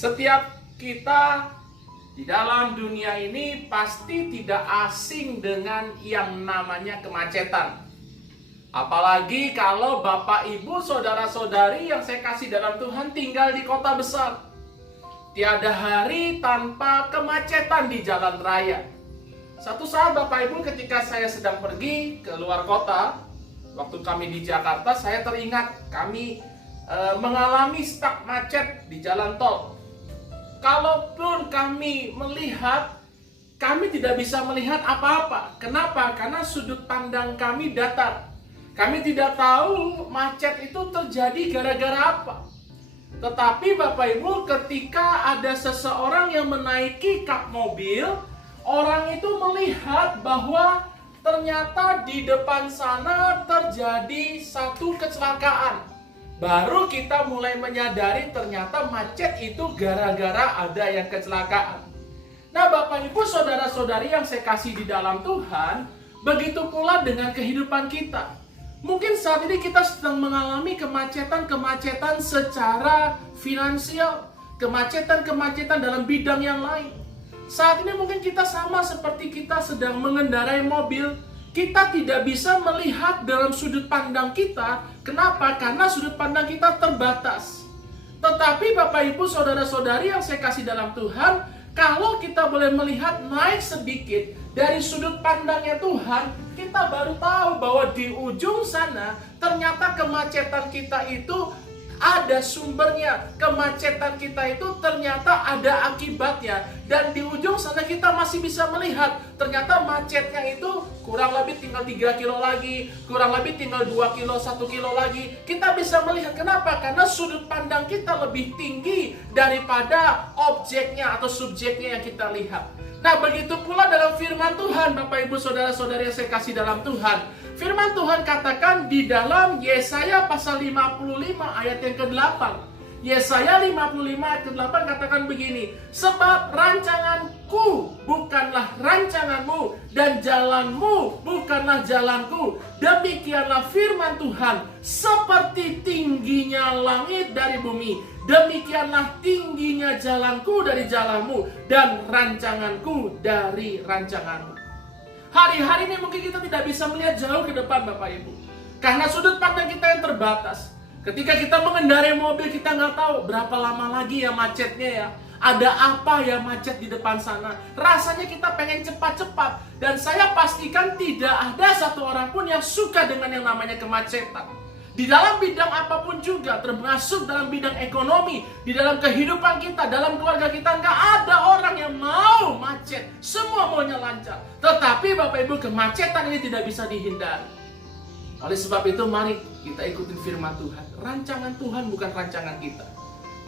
Setiap kita di dalam dunia ini pasti tidak asing dengan yang namanya kemacetan. Apalagi kalau Bapak, Ibu, Saudara-saudari yang saya kasih dalam Tuhan tinggal di kota besar. Tiada hari tanpa kemacetan di jalan raya. Satu saat Bapak Ibu ketika saya sedang pergi ke luar kota, waktu kami di Jakarta, saya teringat kami mengalami stuck macet di jalan tol. Kalaupun kami melihat, kami tidak bisa melihat apa-apa. Kenapa? Karena sudut pandang kami datar. Kami tidak tahu macet itu terjadi gara-gara apa. Tetapi Bapak Ibu, ketika ada seseorang yang menaiki kap mobil, orang itu melihat bahwa ternyata di depan sana terjadi satu kecelakaan. Baru kita mulai menyadari ternyata macet itu gara-gara ada yang kecelakaan. Nah Bapak Ibu Saudara-saudari yang saya kasih di dalam Tuhan, begitu pula dengan kehidupan kita. Mungkin saat ini kita sedang mengalami kemacetan-kemacetan secara finansial, kemacetan-kemacetan dalam bidang yang lain. Saat ini mungkin kita sama seperti kita sedang mengendarai mobil. Kita tidak bisa melihat dalam sudut pandang kita. Kenapa? Karena sudut pandang kita terbatas. Tetapi Bapak Ibu Saudara-saudari yang saya kasih dalam Tuhan, kalau kita boleh melihat naik sedikit dari sudut pandangnya Tuhan, kita baru tahu bahwa di ujung sana ternyata kemacetan kita itu ada sumbernya. Kemacetan kita itu ternyata ada akibatnya. Dan di ujung sana kita masih bisa melihat ternyata macetnya itu kurang lebih tinggal 3 kilo lagi, kurang lebih tinggal 2 kilo, 1 kilo lagi. Kita bisa melihat kenapa? Karena sudut pandang kita lebih tinggi daripada objeknya atau subjeknya yang kita lihat. Nah begitu pula dalam firman Tuhan, Bapak Ibu Saudara-saudari yang saya kasih dalam Tuhan. Firman Tuhan katakan di dalam Yesaya pasal 55 ayat yang ke-8. Yesaya 55 ayat ke-8 katakan begini. Sebab rancanganku bukanlah rancanganmu, dan jalanmu bukanlah jalanku. Demikianlah firman Tuhan, seperti tingginya langit dari bumi, demikianlah tingginya jalanku dari jalanmu, dan rancanganku dari rancanganmu. Hari-hari ini mungkin kita tidak bisa melihat jauh ke depan Bapak Ibu. Karena sudut pandang kita yang terbatas. Ketika kita mengendarai mobil, kita nggak tahu berapa lama lagi ya macetnya ya. Ada apa ya macet di depan sana. Rasanya kita pengen cepat-cepat. Dan saya pastikan tidak ada satu orang pun yang suka dengan yang namanya kemacetan. Di dalam bidang apapun juga, termasuk dalam bidang ekonomi, di dalam kehidupan kita, dalam keluarga kita, nggak ada orang yang mau macet. Semua maunya lancar. Tetapi Bapak Ibu, kemacetan ini tidak bisa dihindari. Oleh sebab itu, mari kita ikutin firman Tuhan. Rancangan Tuhan bukan rancangan kita.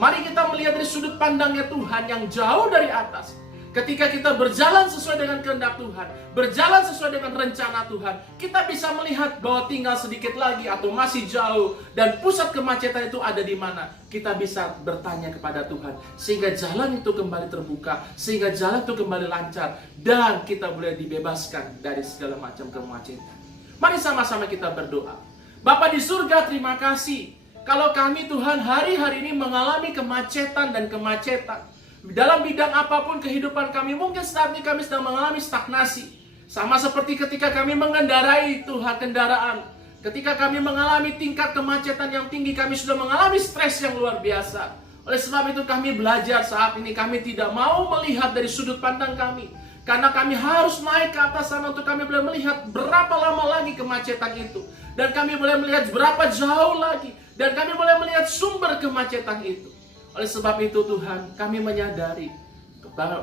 Mari kita melihat dari sudut pandangnya Tuhan yang jauh dari atas. Ketika kita berjalan sesuai dengan kehendak Tuhan, berjalan sesuai dengan rencana Tuhan, kita bisa melihat bahwa tinggal sedikit lagi atau masih jauh, dan pusat kemacetan itu ada di mana. Kita bisa bertanya kepada Tuhan, sehingga jalan itu kembali terbuka, sehingga jalan itu kembali lancar, dan kita boleh dibebaskan dari segala macam kemacetan. Mari sama-sama kita berdoa. Bapa di surga, terima kasih. Kalau kami Tuhan hari-hari ini mengalami kemacetan dan kemacetan. Dalam bidang apapun kehidupan kami, mungkin saat ini kami sedang mengalami stagnasi. Sama seperti ketika kami mengendarai Tuhan kendaraan. Ketika kami mengalami tingkat kemacetan yang tinggi, kami sudah mengalami stres yang luar biasa. Oleh sebab itu kami belajar saat ini, kami tidak mau melihat dari sudut pandang kami. Karena kami harus naik ke atas sana untuk kami boleh melihat berapa lama lagi kemacetan itu. Dan kami boleh melihat berapa jauh lagi. Dan kami boleh melihat sumber kemacetan itu. Oleh sebab itu Tuhan, kami menyadari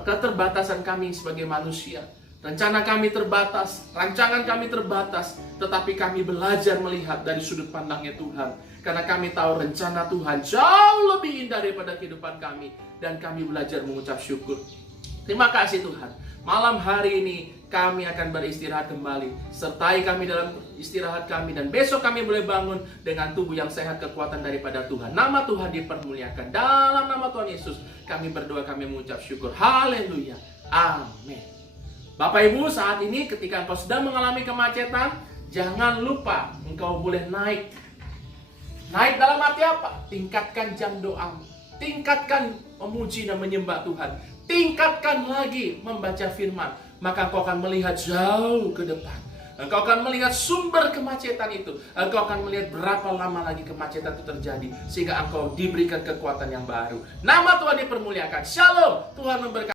keterbatasan kami sebagai manusia. Rencana kami terbatas, rancangan kami terbatas, tetapi kami belajar melihat dari sudut pandangnya Tuhan. Karena kami tahu rencana Tuhan jauh lebih indah daripada kehidupan kami. Dan kami belajar mengucap syukur. Terima kasih Tuhan. Malam hari ini kami akan beristirahat kembali. Sertai kami dalam istirahat kami. Dan besok kami boleh bangun dengan tubuh yang sehat, kekuatan daripada Tuhan. Nama Tuhan dipermuliakan. Dalam nama Tuhan Yesus kami berdoa, kami mengucap syukur. Haleluya. Amin. Bapak Ibu, saat ini ketika engkau sedang mengalami kemacetan, jangan lupa engkau boleh naik. Naik dalam arti apa? Tingkatkan jam doamu. Tingkatkan memuji dan menyembah Tuhan. Tingkatkan lagi membaca firman, maka engkau akan melihat jauh ke depan. Engkau akan melihat sumber kemacetan itu. Engkau akan melihat berapa lama lagi kemacetan itu terjadi, sehingga engkau diberikan kekuatan yang baru. Nama Tuhan dipermuliakan. Shalom. Tuhan memberkati.